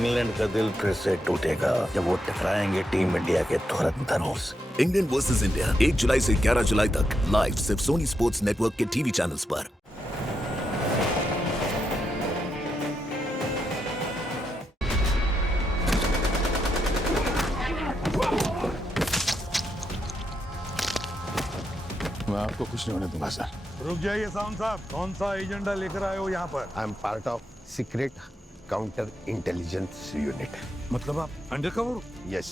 England का दिल फिर से टूटेगा जब वो टकराएंगे टीम इंडिया के धुरंधरों से। इंग्लैंड वर्सेस इंडिया 1 जुलाई से 11 जुलाई तक लाइव सिर्फ सोनी स्पोर्ट्स नेटवर्क के टीवी चैनल्स पर। मैं आपको कुछ नहीं होने दूंगा सर। रुक जाइए साउंड साहब, कौन सा एजेंडा लेकर आए हो यहाँ पर? I am part of secret counter intelligence unit. मतलब आप अंडरकवर हो? यस,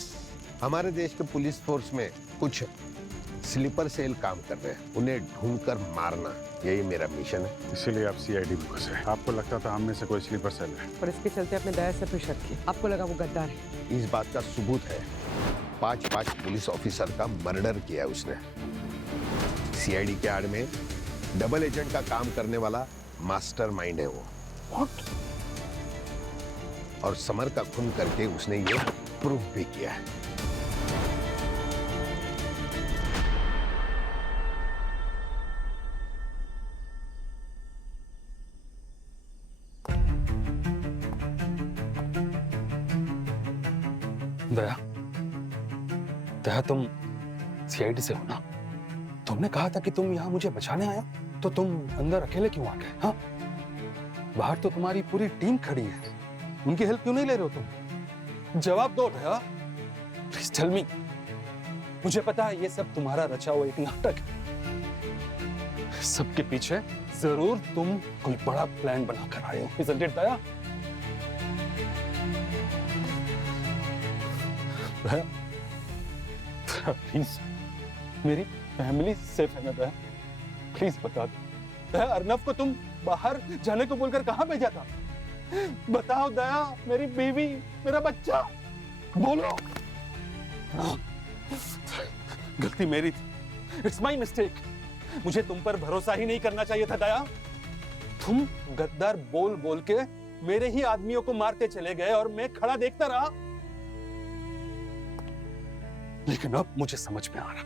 हमारे देश के पुलिस फोर्स में कुछ स्लीपर सेल काम कर रहे हैं, उन्हें ढूंढकर मारना, यही मेरा मिशन है। इसीलिए आप सीआईडी में घुसे। आपको लगता था हम में से कोई स्लीपर सेल है, पर इसके चलते अपने दया से फिर शक किया। आपको लगा वो गद्दार है। इस बात का सबूत है, 5 पुलिस ऑफिसर का मर्डर किया है उसने। सीआईडी के आड़ में डबल एजेंट का काम करने वाला मास्टरमाइंड है वो। What? और समर का खून करके उसने ये प्रूफ भी किया है। दया, दया तुम सीआईडी से हो ना? तुमने कहा था कि तुम यहाँ मुझे बचाने आया, तो तुम अंदर अकेले क्यों आ गए? हाँ, बाहर तो तुम्हारी पूरी टीम खड़ी है, उनकी हेल्प क्यों नहीं ले रहे हो तुम? जवाब दो दया, प्लीज टेल मी। मुझे पता है ये सब तुम्हारा रचा हुआ एक नाटक है, सबके पीछे जरूर तुम कोई बड़ा प्लान बनाकर आए हो, isn't it, Daya? Daya, please, मेरी फैमिली सेफ है ना दया? प्लीज बता दो दया, अर्नव को तुम बाहर जाने को बोलकर कहाँ भेजा था? बताओ दया, मेरी बीवी, मेरा बच्चा, बोलो। गलती मेरी थी, इट्स माई मिस्टेक। मुझे तुम पर भरोसा ही नहीं करना चाहिए था दया। तुम गद्दार बोल बोल के मेरे ही आदमियों को मारते चले गए और मैं खड़ा देखता रहा। लेकिन अब मुझे समझ में आ रहा,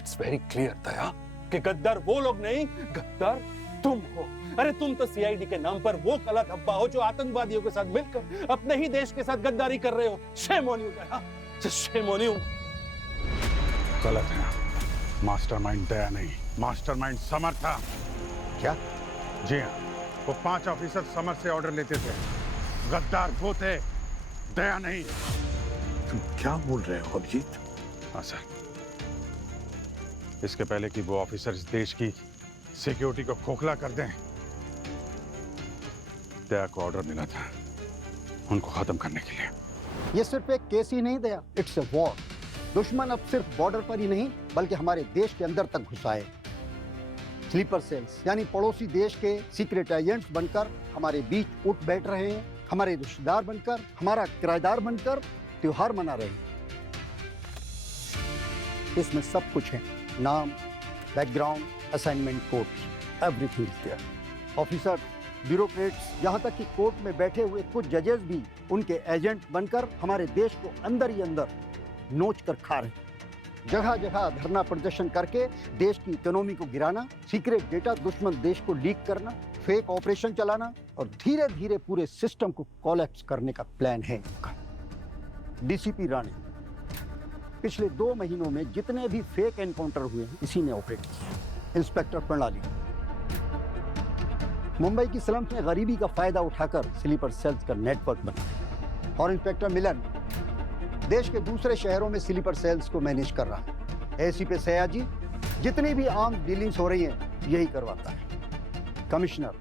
इट्स वेरी क्लियर दया, कि गद्दार वो लोग नहीं, गद्दार तुम हो। अरे तुम तो सीआईडी के नाम पर वो काला धब्बा हो जो आतंकवादियों के साथ मिलकर अपने ही देश के साथ गद्दारी कर रहे हो। Shame on you Daya, just shame on you. गलत है, मास्टरमाइंड दया नहीं, मास्टरमाइंड समर था। क्या? जी हाँ, वो 5 ऑफिसर समर से ऑर्डर लेते थे। गद्दार वो थे, दया नहीं। तुम क्या बोल रहे हो अभिजीत? हाँ सर, इसके पहले कि वो ऑफिसर इस देश की सिक्योरिटी को खोखला कर दें, दया को ऑर्डर मिला था उनको खत्म करने के लिए। ये सिर्फ एक केस ही नहीं दया, इट्स ए वॉर। दुश्मन अब सिर्फ बॉर्डर पर ही नहीं बल्कि हमारे देश के अंदर तक घुसा है। स्लीपर सेल्स यानी पड़ोसी देश के सीक्रेट एजेंट्स बनकर हमारे बीच उठ बैठ रहे हैं, हमारे रिश्तेदार बनकर, हमारा किराएदार बनकर त्योहार मना रहे हैं। इसमें सब कुछ है, नाम, background, assignment codes, everything is there. Officer, bureaucrats, यहाँ तक कि कोर्ट में बैठे हुए कुछ जजेस भी उनके एजेंट बनकर हमारे देश को अंदर ही अंदर नोच कर खा रहे हैं। जगह जगह धरना प्रदर्शन करके देश की इकोनॉमी को गिराना, सीक्रेट डेटा दुश्मन देश को लीक करना, फेक ऑपरेशन चलाना और धीरे धीरे पूरे सिस्टम को कोलैप्स करने का प्लान है इनका। डीसीपी राणे, पिछले 2 महीनों में जितने भी फेक एनकाउंटर हुए हैं इसी ने ऑपरेट किया। इंस्पेक्टर प्रणाली, मुंबई की स्लम्स में गरीबी का फायदा उठाकर स्लीपर सेल्स का नेटवर्क बना। और इंस्पेक्टर मिलन देश के दूसरे शहरों में स्लीपर सेल्स को मैनेज कर रहा है। एसीपी सयाजी जितनी भी आम डीलिंग्स हो रही हैं यही करवाता है। कमिश्नर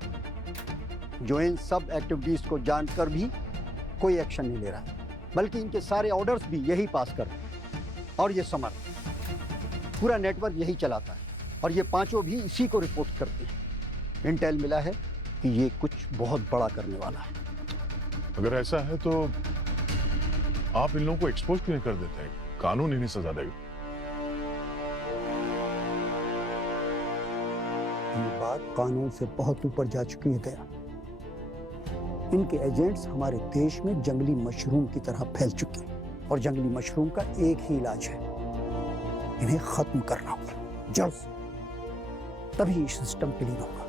जो इन सब एक्टिविटीज को जानकर भी कोई एक्शन नहीं ले रहा बल्कि इनके सारे ऑर्डर्स भी यही पास कर रहे हैं। और ये समर पूरा नेटवर्क यही चलाता है और ये पांचों भी इसी को रिपोर्ट करते हैं। इंटेल मिला है कि ये कुछ बहुत बड़ा करने वाला है। अगर ऐसा है तो आप इन लोगों को एक्सपोज क्यों नहीं कर देते हैं? कानून इन्हें सजा देगा। ये बात कानून से बहुत ऊपर जा चुकी है दया। इनके एजेंट्स हमारे देश में जंगली मशरूम की तरह फैल चुके हैं और जंगली मशरूम का एक ही इलाज है, इन्हें खत्म करना होगा जड़ से, तभी सिस्टम क्लीन होगा।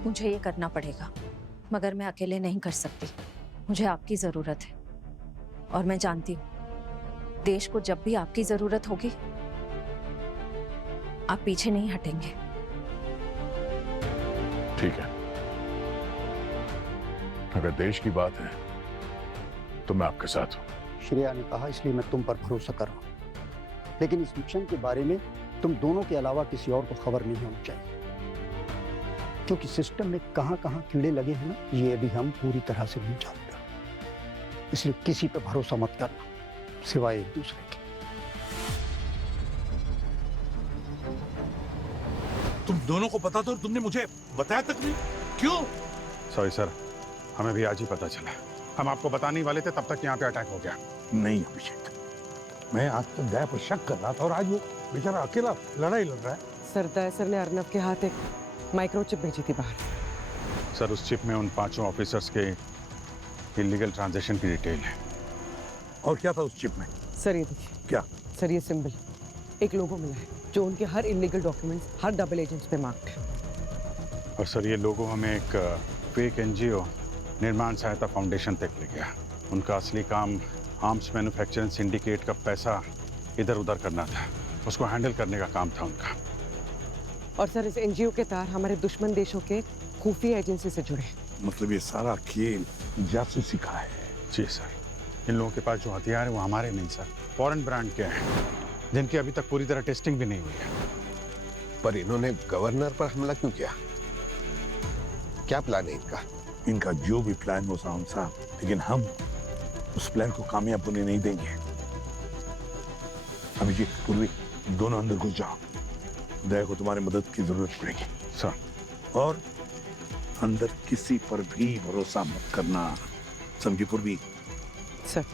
मुझे ये करना पड़ेगा, मगर मैं अकेले नहीं कर सकती। मुझे आपकी जरूरत है और मैं जानती हूं देश को जब भी आपकी जरूरत होगी आप पीछे नहीं हटेंगे। ठीक है, अगर देश की बात है तो मैं आपके साथ हूं। श्रेया ने कहा इसलिए मैं तुम पर भरोसा कर रहा हूं, लेकिन इस मिशन के बारे में तुम दोनों के अलावा किसी और को खबर नहीं होनी चाहिए, क्योंकि सिस्टम में कहां कहां कीड़े लगे हैं ना, ये अभी हम पूरी तरह से नहीं जानते। इसलिए किसी पे भरोसा मत करना सिवाय एक दूसरे के। तुम दोनों को पता था और तुमने मुझे बताया तक नहीं, क्यों? सॉरी सर, हमें भी आज ही पता चला। हम आपको बताने ही वाले थे, तब तक यहाँ पे अटैक हो गया। नहीं अभिषेक, मैं आज तक दया पर शक कर रहा था और आज वो बेचारा अकेला लड़ाई लड़ रहा है। सरदार सर ने अर्नब के हाथ एक माइक्रोचिप भेजी थी बाहर। सर, उस चिप में उन 5 ऑफिसर्स के इलीगल ट्रांजैक्शन की डिटेल है। और क्या था उस चिप में? सर ये देखिए। क्या? सर ये सिंबल, एक लोगो मिला है जो उनके हर इलीगल डॉक्यूमेंट्स, हर डबल एजेंट्स पे मार्क्ड है। और सर, ये लोगो हमें एक फेक एनजीओ निर्माण सहायता फाउंडेशन तक ले गया। उनका असली काम आर्म्स मैन्युफैक्चरिंग सिंडिकेट का पैसा इधर उधर करना था, उसको हैंडल करने का काम था उनका। और सर इस एनजीओ के तार हमारे दुश्मन देशों के खुफिया एजेंसी से जुड़े हैं। मतलब ये सारा खेल जासूसी का है? जी सर, इन लोगों के पास जो हथियार है वो हमारे नहीं सर, फॉरेन ब्रांड के हैं, जिनकी अभी तक पूरी तरह टेस्टिंग भी नहीं हुई है। पर इन्होंने गवर्नर पर हमला क्यों किया? क्या प्लान है इनका? इनका जो भी प्लान हो साहब, लेकिन हम उस प्लान को कामयाब होने नहीं देंगे। अभिजीत, पूर्वी, दोनों अंदर घुस जाओ। दया को तुम्हारी मदद की जरूरत पड़ेगी सर। और अंदर किसी पर भी भरोसा मत करना, समझी पूर्वी? सर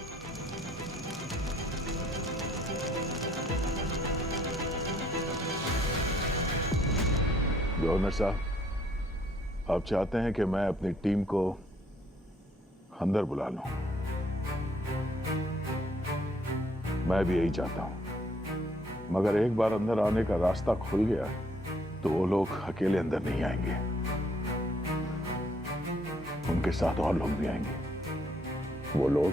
गवर्नर साहब, आप चाहते हैं कि मैं अपनी टीम को अंदर बुला लूं। मैं भी यही चाहता हूं, मगर एक बार अंदर आने का रास्ता खुल गया तो वो लोग अकेले अंदर नहीं आएंगे, उनके साथ और लोग भी आएंगे। वो लोग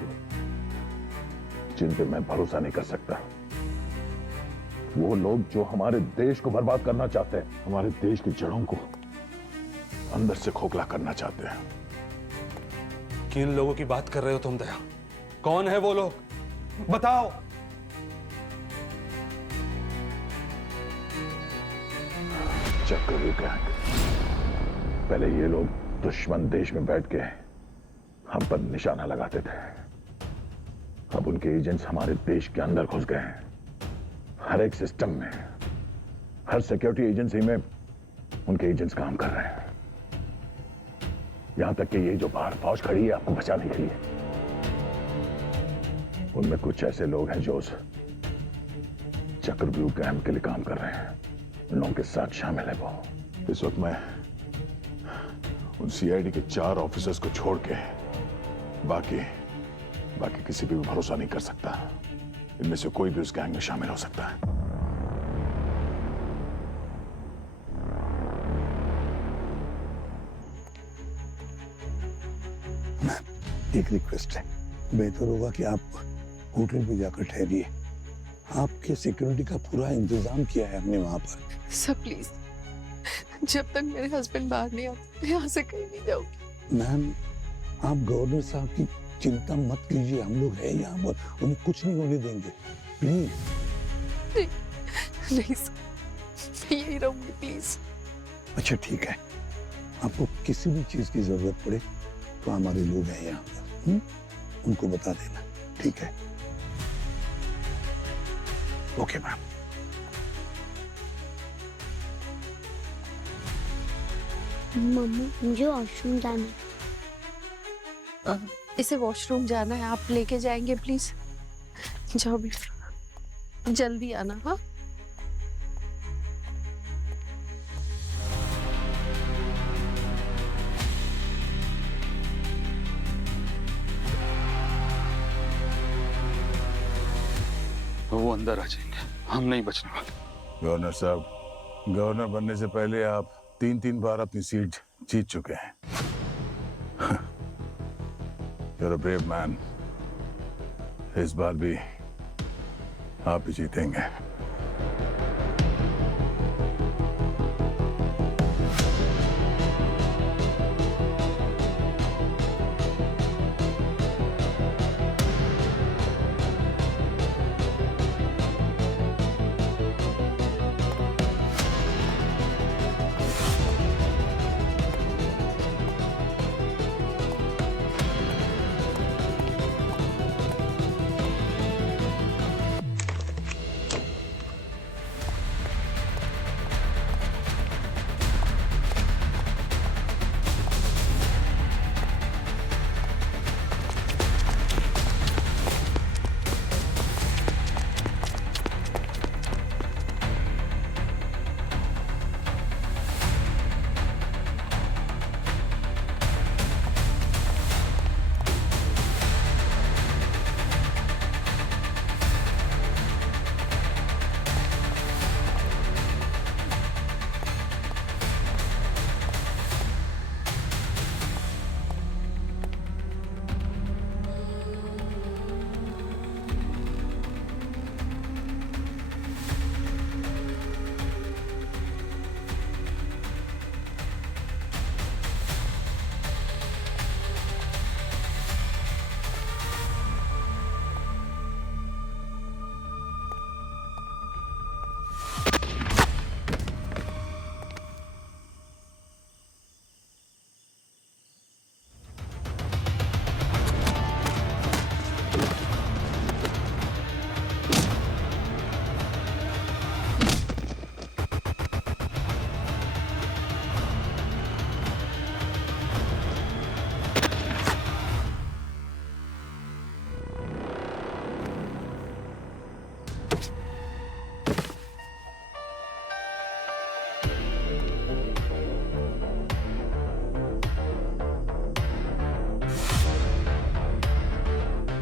जिन पे मैं भरोसा नहीं कर सकता, वो लोग जो हमारे देश को बर्बाद करना चाहते हैं, हमारे देश की जड़ों को अंदर से खोखला करना चाहते हैं। किन लोगों की बात कर रहे हो तुम दया? कौन है वो लोग? बताओ। चक्रव्यूह गैंग। पहले ये लोग दुश्मन देश में बैठ के हम पर निशाना लगाते थे, अब उनके एजेंट्स हमारे देश के अंदर घुस गए हैं। हर एक सिस्टम में, हर सिक्योरिटी एजेंसी में उनके एजेंट्स काम कर रहे हैं। यहां तक कि ये जो बाहर फौज खड़ी है आपको बचाने के लिए, उनमें कुछ ऐसे लोग हैं जो उस चक्रव्यूह गैंग के लिए काम कर रहे हैं। उन लोगों के साथ शामिल है वो। इस वक्त मैं उन सीआईडी के 4 ऑफिसर्स को छोड़ के बाकी किसी पे भी भरोसा नहीं कर सकता। इनमें से कोई भी उस गैंग में शामिल हो सकता है। एक रिक्वेस्ट है, बेहतर होगा कि आप होटल पे जाकर ठहरिए। आपके सिक्योरिटी का पूरा इंतजाम किया है हमने वहां पर। सर प्लीज, जब तक मेरे हस्बैंड बाहर नहीं आते यहाँ से कहीं नहीं जाऊंगी। मैम, आप गवर्नर साहब की चिंता मत कीजिए, हम लोग हैं यहाँ पर, उन्हें कुछ नहीं होने देंगे, प्लीज। नहीं सर, मैं यही रहूंगी प्लीज। अच्छा ठीक है, आपको किसी भी चीज की जरूरत पड़े तो हमारे लोग हैं यहाँ पर, उनको बता देना, ठीक है? Okay ma'am. मम्मी, मुझे वॉशरूम जाना है। इसे वॉशरूम जाना है, आप लेके जाएंगे प्लीज? जाओ बेटा, जल्दी आना। हाँ, वो अंदर आ जाएंगे, हम नहीं बचने वाले। गवर्नर साहब, गवर्नर बनने से पहले आप 3-3 बार अपनी सीट जीत चुके हैं। You're a brave man. इस बार भी आप ही जीतेंगे।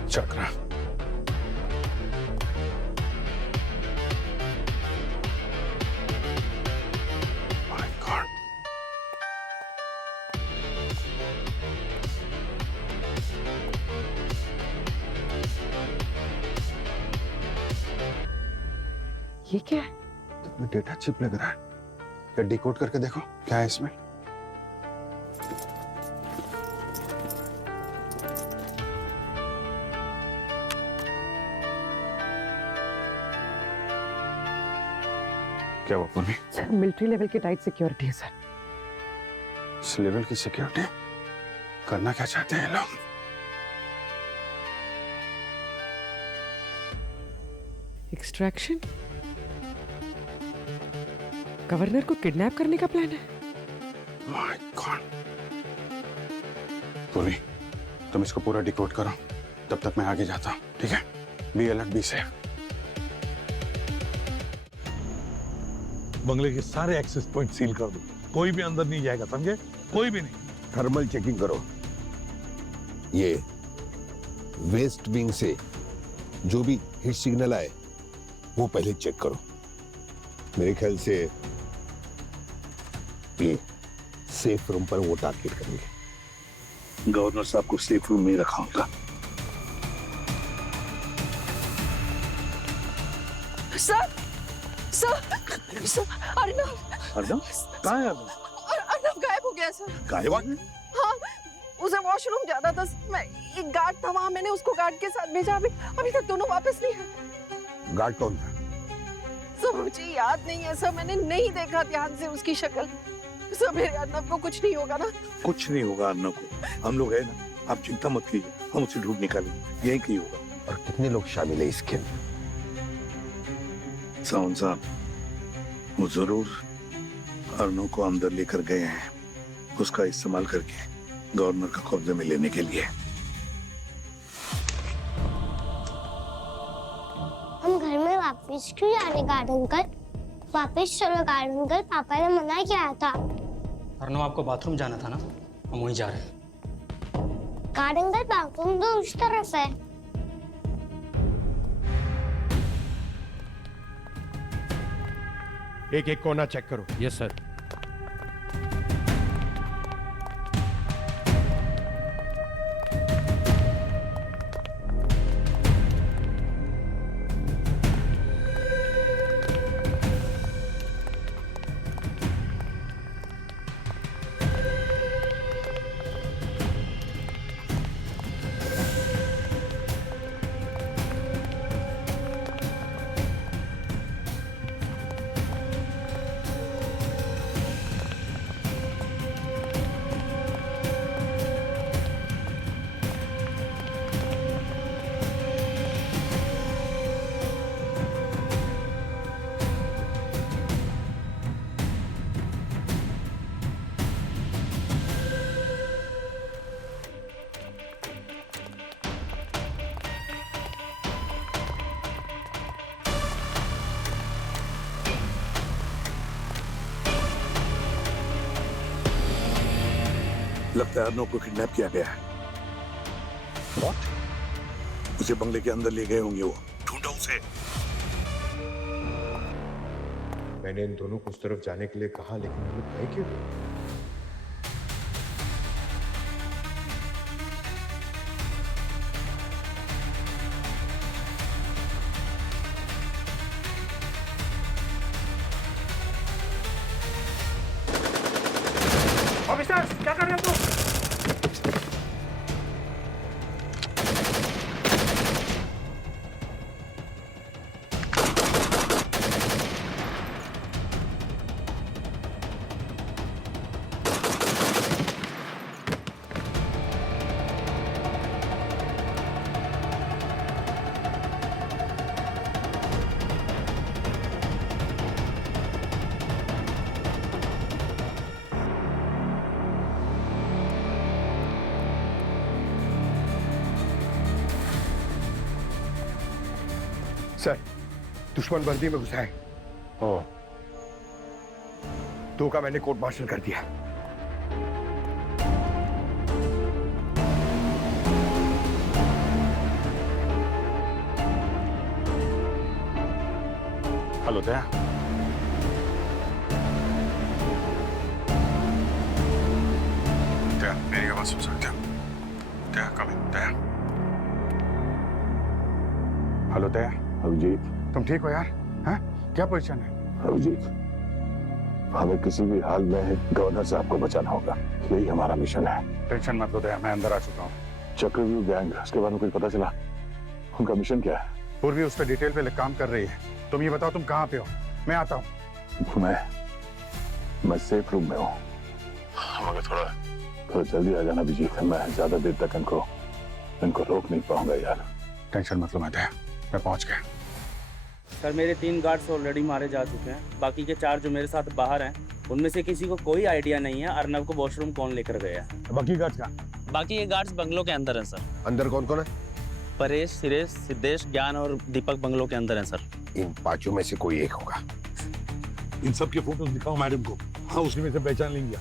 चक्रा, My God. ये क्या है? डेटा चिप लग रहा है। क्या डिकोड करके देखो क्या है इसमें? क्या हुआ पूर्वी? सर मिलिट्री लेवल की टाइट सिक्योरिटी है सर। इस लेवल की सिक्योरिटी करना क्या चाहते हैं लोग? एक्सट्रैक्शन? गवर्नर को किडनैप करने का प्लान है? My God. पूर्वी, तुम इसको पूरा डिकोड करो, तब तक मैं आगे जाता हूँ, ठीक है? Be alert, be safe. बंगले के सारे एक्सेस पॉइंट सील कर दो, कोई भी अंदर नहीं जाएगा, समझे? कोई भी नहीं। थर्मल चेकिंग करो। ये वेस्ट विंग से जो भी हिट सिग्नल आए वो पहले चेक करो। मेरे ख्याल से ये सेफ रूम पर वो टारगेट करेंगे। गवर्नर साहब को सेफ रूम में रखा होगा। सर अर्नव कहाँ है अर्नव गायब हो गया सर। गायब? हाँ, उसे वॉशरूम जाना था। मैं एक गार्ड था वहाँ, मैंने उसको गार्ड के साथ भेजा। अभी तक दोनों वापस नहीं है। गार्ड कौन था? सर मुझे याद नहीं है सर, मैंने नहीं देखा ध्यान से उसकी शक्ल। सर मेरे अर्नव को कुछ नहीं होगा ना? कुछ नहीं होगा अर्नव को, हम लोग है ना, आप चिंता मत कीजिए, हम उसे ढूंढ निकालेंगे, यही कहीं होगा। और कितने लोग शामिल है इसके? साउंड साहब, वो जरूर अर्नव को अंदर लेकर गए हैं, उसका इस्तेमाल करके गवर्नर का कब्जे में लेने के लिए। हम घर में वापस क्यों जाने गार्डन कर? वापस चलो गार्डन कर, पापा ने मना किया था। अर्नव आपको बाथरूम जाना था ना, हम वहीं जा रहे हैं। गार्डन कर बाथरूम तो उस तरफ है। एक एक कोना चेक करो। Yes sir. लगता है अर्नव को किडनैप किया गया है। उसे बंगले के अंदर ले गए होंगे वो। ढूंढो उसे। मैंने इन दोनों को उस तरफ जाने के लिए कहा, लेकिन वो लोग गए क्यों? ऑफिसर क्या कर रहे हो तुम? सर, दुश्मन वर्दी में घुसा है। ओह, दो का मैंने कोर्ट मार्शल कर दिया। हेलो दया। दया, मेरी आवाज सुन सकते हो? दया, कम इन, दया। हेलो दया। अभिजीत, तुम ठीक हो यार? हैं? क्या पोजीशन है? अभिजीत, हमें किसी भी हाल में गवर्नर साहब को बचाना होगा। यही हमारा मिशन है। टेंशन मत लो दया, मैं अंदर आ चुका हूँ। चक्रव्यूह गैंग, उसके बारे में कुछ पता चला? उनका मिशन क्या है? पूर्वी उस पर डिटेल पे काम कर रही है। तुम ये बताओ तुम कहाँ पे हो? मैं आता हूँ। मैं सेफ रूम में हूँ। मगर थोड़ा जल्दी आ जाना अभिजीत। मैं ज्यादा देर तक इनको रोक नहीं पाऊंगा यार। टेंशन मत लो, मैं पहुंच गया। सर मेरे 3 गार्ड्स ऑलरेडी मारे जा चुके हैं। बाकी के 4 जो मेरे साथ बाहर हैं, उनमें से किसी को कोई आइडिया नहीं है अर्नव को वॉशरूम कौन लेकर गया। बाकी गार्ड्स कहाँ? बाकी ये गार्ड्स बंगलों के अंदर हैं सर। अंदर कौन कौन है? परेश, सुरेश, सिद्धेश, ज्ञान और दीपक बंगलों के अंदर हैं सर। इन 5 में से कोई एक होगा। इन सब के फोटोज दिखाओ मैडम को। हाँ, उसी में से पहचान लेंगे।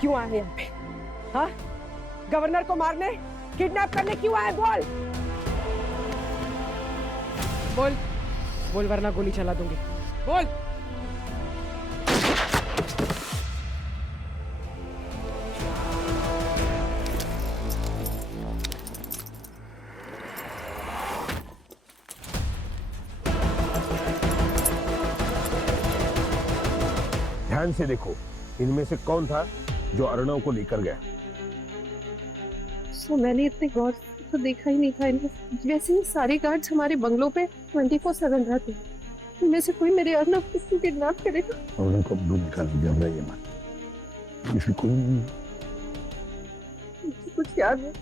क्यों आए यहाँ पे? हाँ, गवर्नर को मारने, किडनैप करने क्यों आए? बोल बोल बोल, वरना गोली चला दूंगी। बोल। ध्यान से देखो, इनमें से कौन था जो अर्णव को लेकर गया? मैंने इतने गौर से तो देखा ही नहीं था इनमें। वैसे ही सारे गार्ड्स हमारे बंगलों पे 24/7 रहते हैं। इनमें से कोई मेरे अर्नव को किडनैप करेगा। अर्नव को ढूंढ निकाल दिया। ये मत, इसमें कोई नहीं है। कुछ याद है?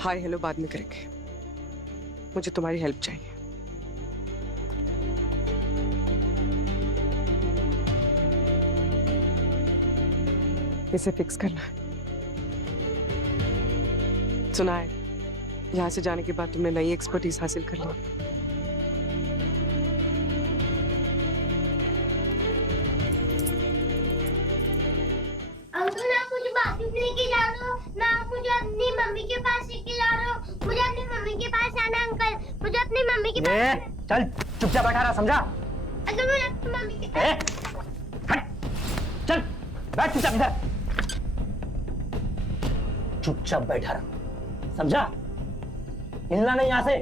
हाय हेलो बाद में करेंगे, मुझे तुम्हारी हेल्प चाहिए। इसे फिक्स करना है। सुना है यहाँ से जाने के बाद तुमने नई एक्सपर्टीज हासिल कर ली। अंकल, आप मुझे बाथरूम लेके जा रहे हो ना? आप मुझे अपनी मम्मी के पास लेके जा रहे हो? मुझे अपनी मम्मी के पास आना अंकल। मुझे अपनी मम्मी के पास। चल चुपचाप बैठा रहा, समझा? अंकल, मुझे अपनी मम्मी के हट, चल बैठ चुपचाप इधर, चुपचाप बैठा रहा, समझा? हिलना नहीं यहां से।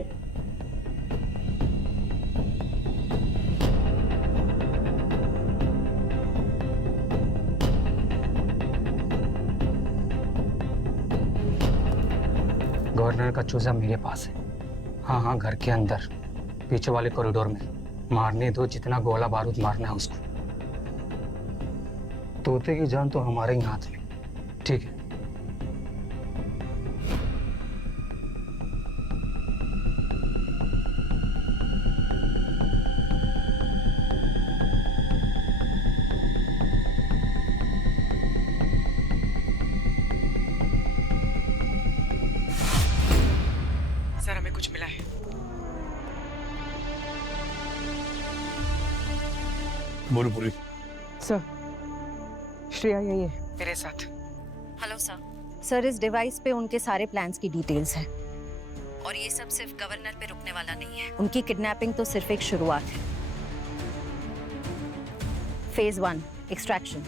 गवर्नर का चूजा मेरे पास है। हाँ हाँ, घर के अंदर पीछे वाले कॉरिडोर में मारने दो, जितना गोला बारूद मारना है उसको। तोते की जान तो हमारे ही हाथ में, ठीक है? सर हमें कुछ मिला है। बोलो पूरी। सर श्रेया यही है मेरे साथ। Hello sir. सर इस डिवाइस पे उनके सारे प्लान्स की डिटेल्स हैं और ये सब सिर्फ गवर्नर पे रुकने वाला नहीं है। उनकी किडनैपिंग तो सिर्फ एक शुरुआत है। Phase 1 extraction,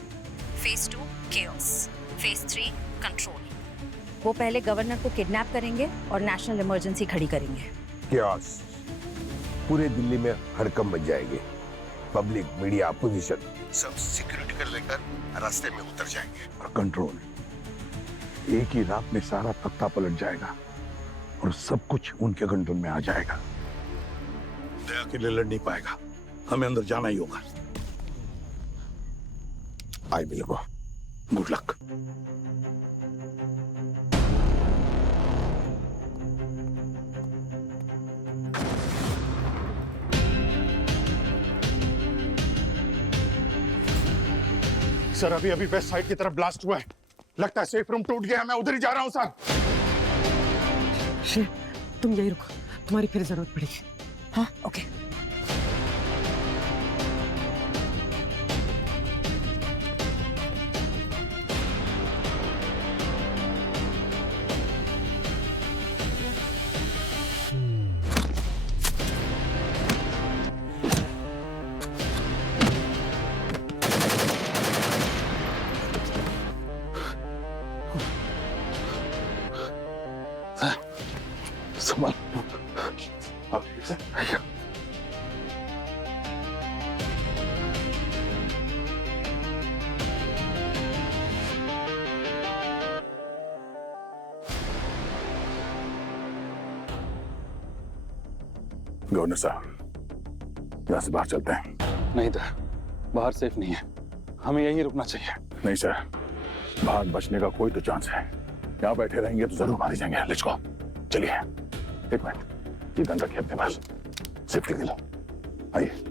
phase 2 chaos, phase 3 control. वो पहले गवर्नर को किडनैप करेंगे और नेशनल इमरजेंसी खड़ी करेंगे। chaos, पूरे दिल्ली में हड़कंप मच जाएंगे। पब्लिक, मीडिया, अपोजिशन सब सिक्योरिटी कर लेकर रास्ते में उतर जाएंगे। और कंट्रोल, एक ही रात में सारा तख्ता पलट जाएगा और सब कुछ उनके कंट्रोल में आ जाएगा। दया के लिए लड़ नहीं पाएगा, हमें अंदर जाना ही होगा। I will go. Good luck. Sir अभी अभी वेस्ट साइड की तरफ ब्लास्ट हुआ है, लगता है सेफ रूम टूट गया। मैं उधर ही जा रहा हूँ सर। श्रेया तुम यही रुको, तुम्हारी फिर जरूरत पड़ेगी। हाँ ओके। संभाल। गवर्नर साहब, यहाँ से बाहर चलते हैं। नहीं था, बाहर सेफ नहीं है, हमें यहीं रुकना चाहिए। नहीं सर, बाहर बचने का कोई तो चांस है। यहाँ बैठे रहेंगे तो जरूर मारे जाएंगे। Let's go. चलिए। एक मिनट, ये गन रखिए अपने पास, सेफ्टी के लिए। आइए।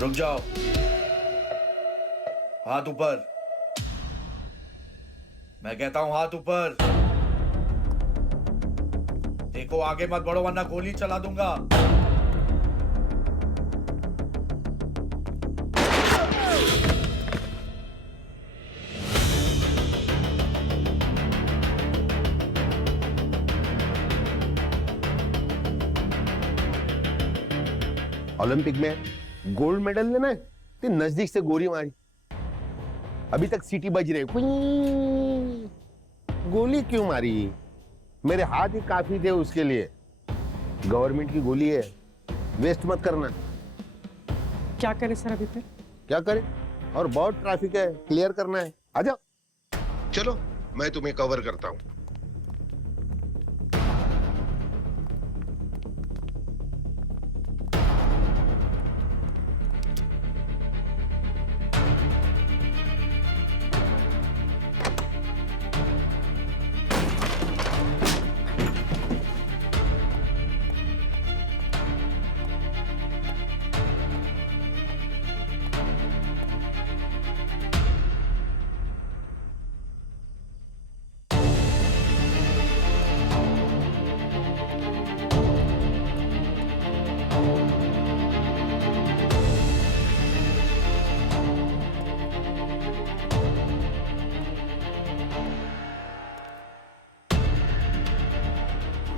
रुक जाओ, हाथ ऊपर। मैं कहता हूं हाथ ऊपर। देखो आगे मत बढ़ो वरना गोली चला दूंगा। ओलंपिक में गोल्ड मेडल लेना है तो नजदीक से गोली मारी। अभी तक सीटी बज रही, गोली क्यों मारी? मेरे हाथ ही काफी थे उसके लिए। गवर्नमेंट की गोली है, वेस्ट मत करना। क्या करे सर अभी फिर? क्या करे? और बहुत ट्रैफिक है, क्लियर करना है। आजा। चलो मैं तुम्हें कवर करता हूं।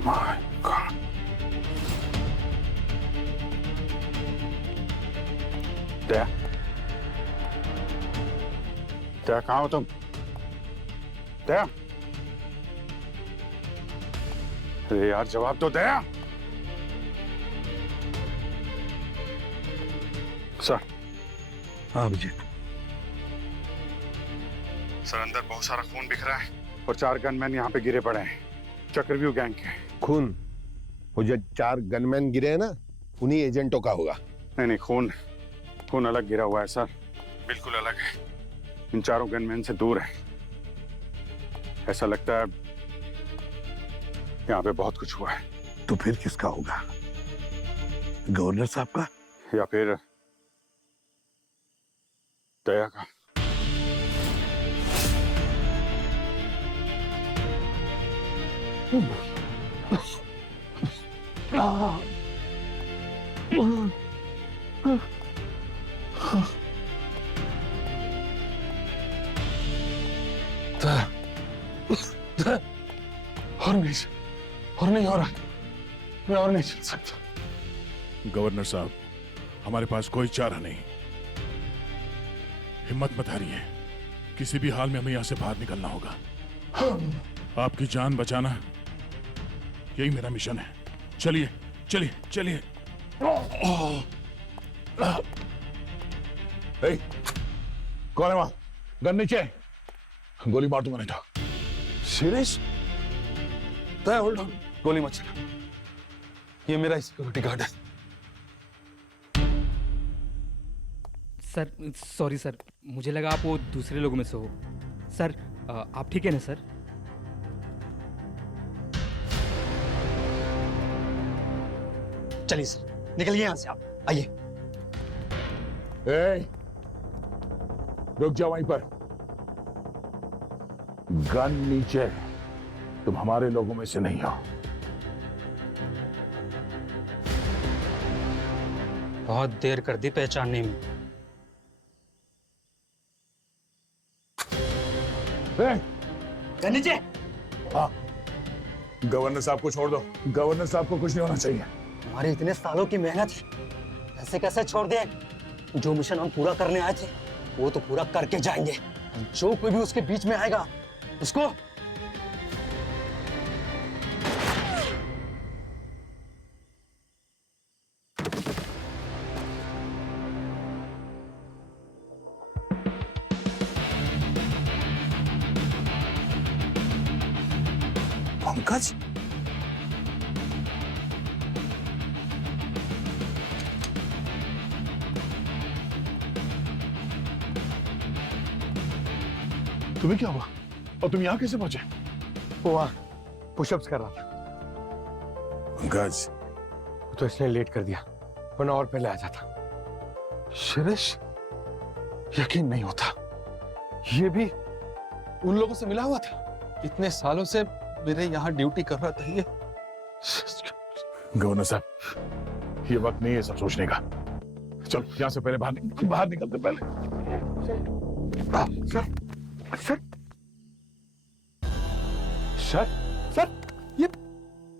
My God. दया, दया कहाँ हो तुम? दया, अरे यार जवाब दो दया। सर। हाँ अभिजीत। सर अंदर बहुत सारा खून बिखरा है और 4 गनमैन यहाँ पे गिरे पड़े हैं, चक्रव्यूह गैंग के। खून? वो जो 4 गनमैन गिरे हैं ना, उन्हीं एजेंटों का होगा। नहीं, खून अलग गिरा हुआ है सर, बिल्कुल अलग है। इन 4 गनमैन से दूर है। ऐसा लगता है यहाँ पे बहुत कुछ हुआ है। तो फिर किसका होगा? गवर्नर साहब का या फिर दया का? और नहीं हो रहा, मैं और नहीं चल सकता। गवर्नर साहब, हमारे पास कोई चारा नहीं। हिम्मत मत हारिए, किसी भी हाल में हमें यहां से बाहर निकलना होगा। आपकी जान बचाना यही मेरा मिशन है। चलिए चलिए चलिए। कौन है वहां? गन नीचे, गोली मार दूंगा नहीं तो। शिरीष, होल्ड ऑन, गोली मत चला, ये मेरा सिक्योरिटी गार्ड है। सर सॉरी सर, मुझे लगा आप वो दूसरे लोगों में से हो। सर आप ठीक है ना सर? चलिए सर, निकलिए यहां से, आप आइए। रुक जाओ वहीं पर। गन नीचे, तुम हमारे लोगों में से नहीं हो। बहुत देर कर दी पहचानने में। गन नीचे। हाँ, गवर्नर साहब को छोड़ दो। गवर्नर साहब को कुछ नहीं होना चाहिए। हमारे इतने सालों की मेहनत है, ऐसे कैसे छोड़ दें? जो मिशन हम पूरा करने आए थे वो तो पूरा करके जाएंगे। जो कोई भी उसके बीच में आएगा उसको पंकज, तुम्हें क्या हुआ और तुम यहाँ कैसे पहुंचे? वो वहां पुशअप्स कर रहा था। पंकज, तो इसने लेट कर दिया, वरना और पहले आ जाता। शिरीष, यकीन नहीं होता, ये भी उन लोगों से मिला हुआ था। इतने सालों से मेरे यहाँ ड्यूटी कर रहा था ये। गवर्नर साहब, ये वक्त नहीं है सब सोचने का। चलो यहाँ से पहले बाहर निकलते पहले। सर सर सर सर, ये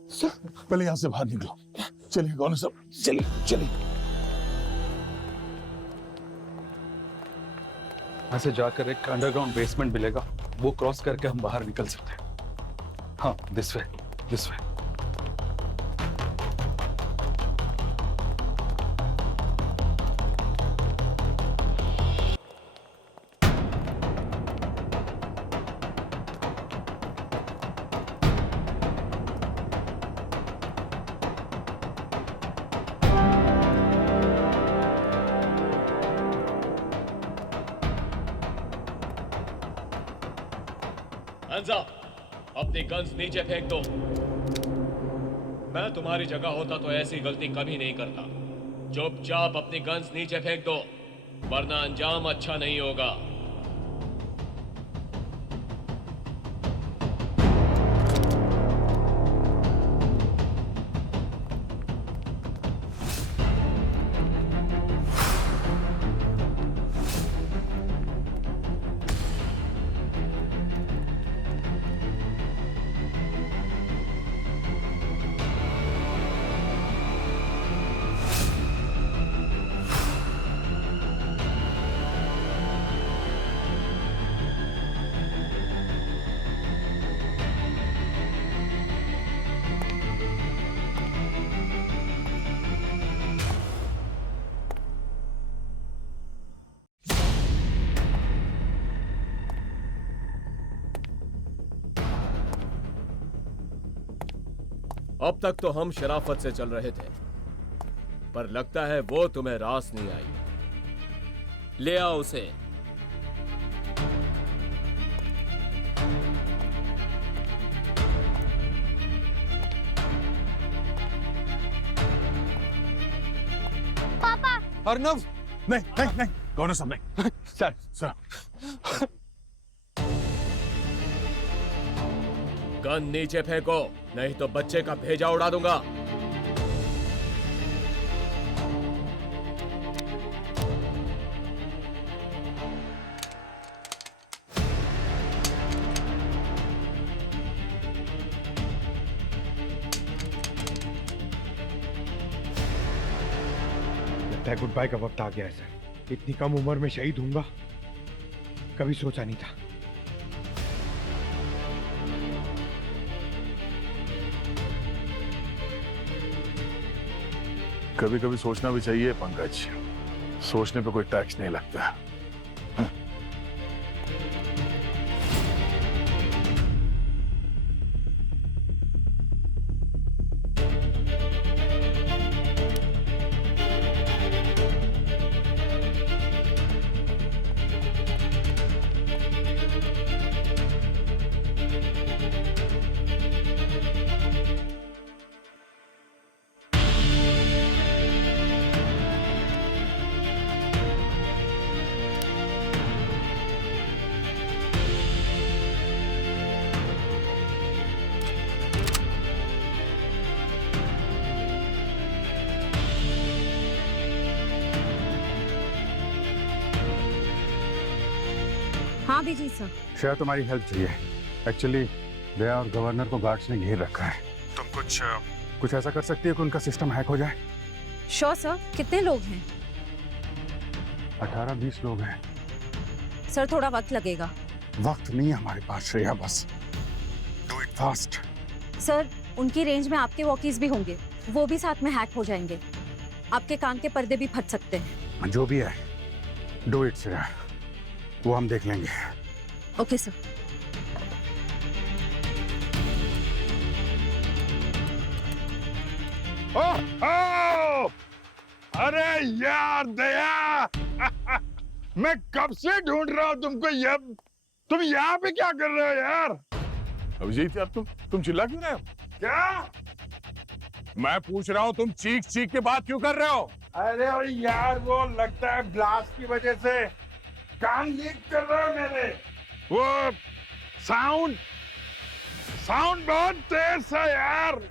सर पहले यहाँ से बाहर निकलो। चलिए गवर्नर साहब, चलिए चलिए। यहाँ से जाकर एक अंडरग्राउंड बेसमेंट मिलेगा, वो क्रॉस करके हम बाहर निकल सकते हैं। हाँ, दिस वे, दिस वे। हंसा, अपनी गन्स नीचे फेंक दो। मैं तुम्हारी जगह होता तो ऐसी गलती कभी नहीं करता। चुपचाप अपनी गन्स नीचे फेंक दो, वरना अंजाम अच्छा नहीं होगा। अब तक तो हम शराफत से चल रहे थे, पर लगता है वो तुम्हें रास नहीं आई। ले आओ उसे। पापा। अर्नव, नहीं नहीं नहीं, गवर्नर साहब नहीं। सर सर, गन नीचे फेंको, नहीं तो बच्चे का भेजा उड़ा दूंगा। लगता है गुड बाय का वक्त आ गया है सर। इतनी कम उम्र में शहीद होऊंगा, कभी सोचा नहीं था। कभी कभी सोचना भी चाहिए पंकज, सोचने पे कोई टैक्स नहीं लगता। हाँ बिजी सर। शायद तुम्हारी हेल्प चाहिए। एक्चुअली दया और गवर्नर को गार्ड्स ने घेर रखा है। तुम कुछ ऐसा कर सकती है कि उनका सिस्टम हैक हो जाए? Sure sir. कितने लोग हैं? 18-20 लोग हैं। सर थोड़ा वक्त लगेगा। वक्त नहीं है हमारे पास श्रेया, बस डू इट फास्ट। सर उनकी रेंज में आपके वॉकीज भी होंगे, वो भी साथ में हैक हो जाएंगे। आपके कान के पर्दे भी फट सकते हैं। जो भी है डू इट श्रेया, वो हम देख लेंगे। Okay sir. अरे यार दया, मैं कब से ढूंढ रहा हूँ तुमको। तुम यहाँ पे क्या कर रहे हो यार? अभिजीत यार, तुम चिल्ला क्यों रहे हो? क्या? मैं पूछ रहा हूँ तुम चीख चीख के बात क्यों कर रहे हो? अरे यार वो लगता है ब्लास्ट की वजह से कान लीक कर रहे हो मेरे। वो साउंड बहुत तेज सा यार।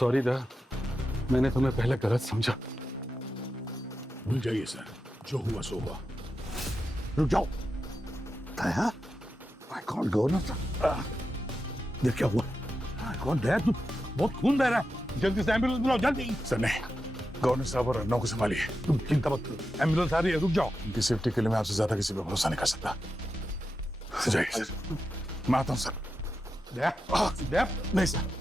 सॉरी दा, मैंने तुम्हें पहले गलत समझा। भूल जाइए सर, जो हुआ सो हुआ। रुक जाओ। दया, I can't go ना सर। देख क्या हुआ? I can't दया, तू बहुत खून बह रहा है। जल्दी से एम्बुलेंस बुलाओ, जल्दी। सर नहीं, गवर्नर साहब और अर्नव को संभालिए। तुम चिंता मत करो, एम्बुलेंस आ रही है, रुक जाओ। उनकी सेफ्टी के लिए मैं आपसे ज्यादा किसी पे भरोसा नहीं कर सकता। जाइए सर, मैं आता हूँ सर। दया, दया, नहीं सर।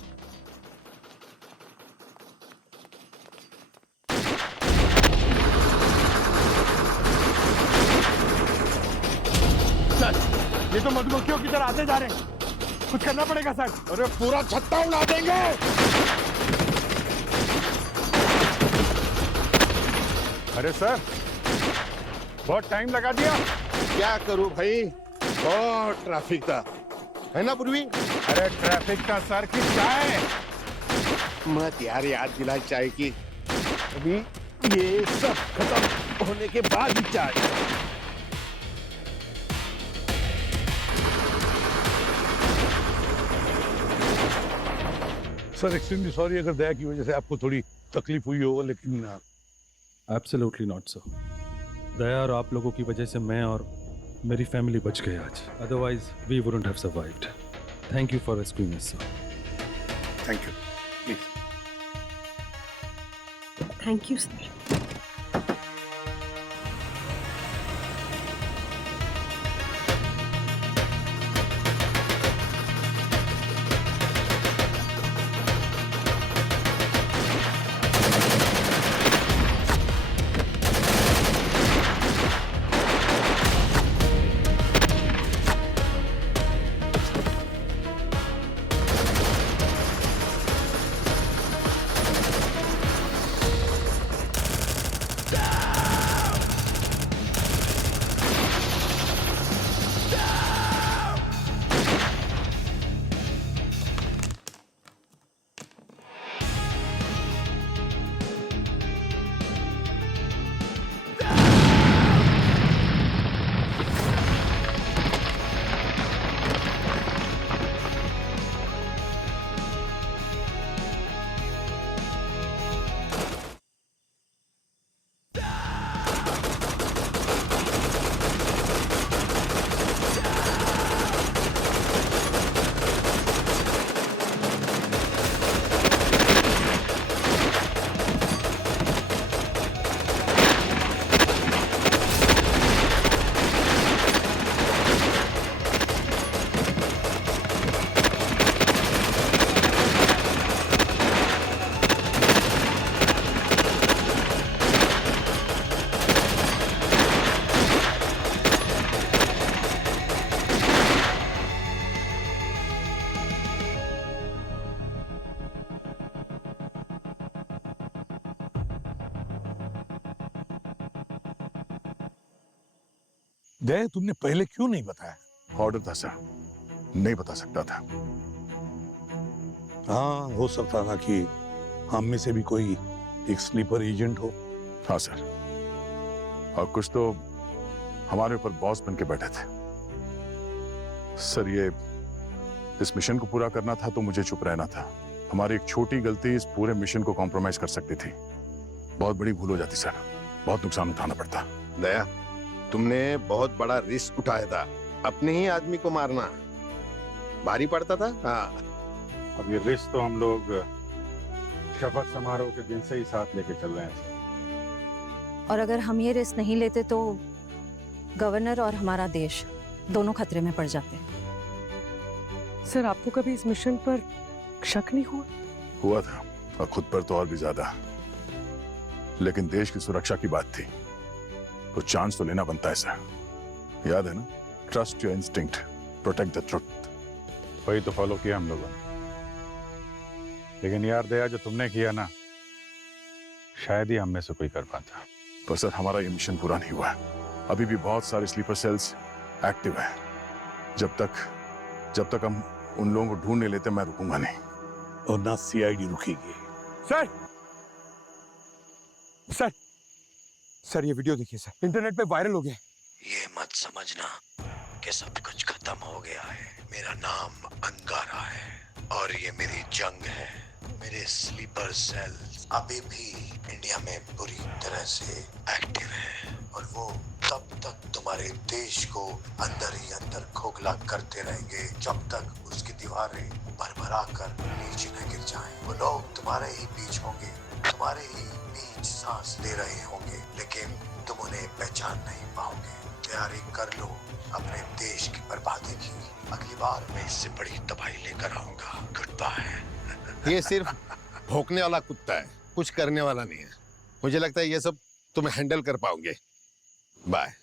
ये तो मधुमक्खियों की तरह आते जा रहे हैं, कुछ करना पड़ेगा सर। अरे पूरा छत्ता उड़ा देंगे। अरे सर, बहुत टाइम लगा दिया। क्या करूं भाई, बहुत ट्रैफिक था, है ना पूर्वी? अरे ट्रैफिक का सर की चाय मत यार, याद दिला चाय की। अभी ये सब खत्म होने के बाद ही चाय। सर एक्सट्रीमली सॉरी अगर दया की वजह से आपको थोड़ी तकलीफ हुई हो, लेकिन एब्सोल्युटली नॉट सर। दया और आप लोगों की वजह से मैं और मेरी फैमिली बच गए आज, otherwise we wouldn't have survived. Thank you for rescuing us sir. Thank you. Please. Thank you sir. Daya तुमने पहले क्यों नहीं बताया? ऑर्डर था सर, नहीं बता सकता था। हाँ, हो सकता था कि हम में से भी कोई एक स्लीपर एजेंट हो। हाँ सर, और कुछ तो हमारे ऊपर बॉस बन के बैठे थे। सर, ये इस मिशन को पूरा करना था तो मुझे चुप रहना था। हमारी एक छोटी गलती इस पूरे मिशन को कॉम्प्रोमाइज कर सकती थी। बहुत बड़ी भूल हो जाती सर, बहुत नुकसान उठाना पड़ता। दया, तुमने बहुत बड़ा रिस्क उठाया था। अपने ही आदमी को मारना भारी पड़ता था। हाँ, अब ये रिस्क तो हम लोग शपथ समारोह के दिन से ही साथ लेके चल रहे हैं। और अगर हम ये रिस्क नहीं लेते तो गवर्नर और हमारा देश दोनों खतरे में पड़ जाते। सर, आपको कभी इस मिशन पर शक नहीं हुआ? हुआ था, और खुद पर तो और भी ज्यादा। लेकिन देश की सुरक्षा की बात थी तो चांस तो लेना बनता है सर। याद है ना, trust your instinct, protect the truth. वही तो फॉलो किया हम लोगों ने। लेकिन यार दया, जो तुमने किया ना, शायद ही हम में से कोई कर पाता। पर सर, हमारा ये मिशन पूरा नहीं हुआ। अभी भी बहुत सारे स्लीपर सेल्स एक्टिव हैं। जब तक हम उन लोगों को ढूंढ नहीं लेते, मैं रुकूंगा नहीं। और ना सीआईडी रुकेगी। सर, ये वीडियो देखिए सर, इंटरनेट पे वायरल हो गया। ये मत समझना कि सब कुछ खत्म हो गया है। मेरा नाम अंगारा है और ये मेरी जंग है। मेरे स्लीपर सेल्स अभी भी इंडिया में पूरी तरह से एक्टिव हैं और वो तब तक तुम्हारे देश को अंदर ही अंदर खोखला करते रहेंगे जब तक उसकी दीवारें भरभरा कर नीचे न गिर जाएं। वो लोग तुम्हारे ही बीच होंगे, तुम्हारे ही बीच सांस ले रहे होंगे, लेकिन तुम उन्हें पहचान नहीं पाओगे। तैयारी कर लो अपने देश की बर्बादी की। अगली बार मैं इससे बड़ी तबाही लेकर आऊंगा। Goodbye. ये सिर्फ भौंकने वाला कुत्ता है, कुछ करने वाला नहीं है। मुझे लगता है ये सब तुम हैंडल कर पाओगे। Bye.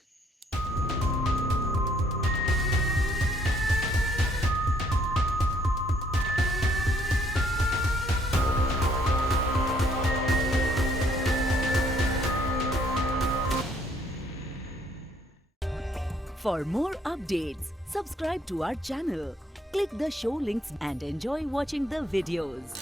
For more updates, subscribe to our channel, click the show links and enjoy watching the videos.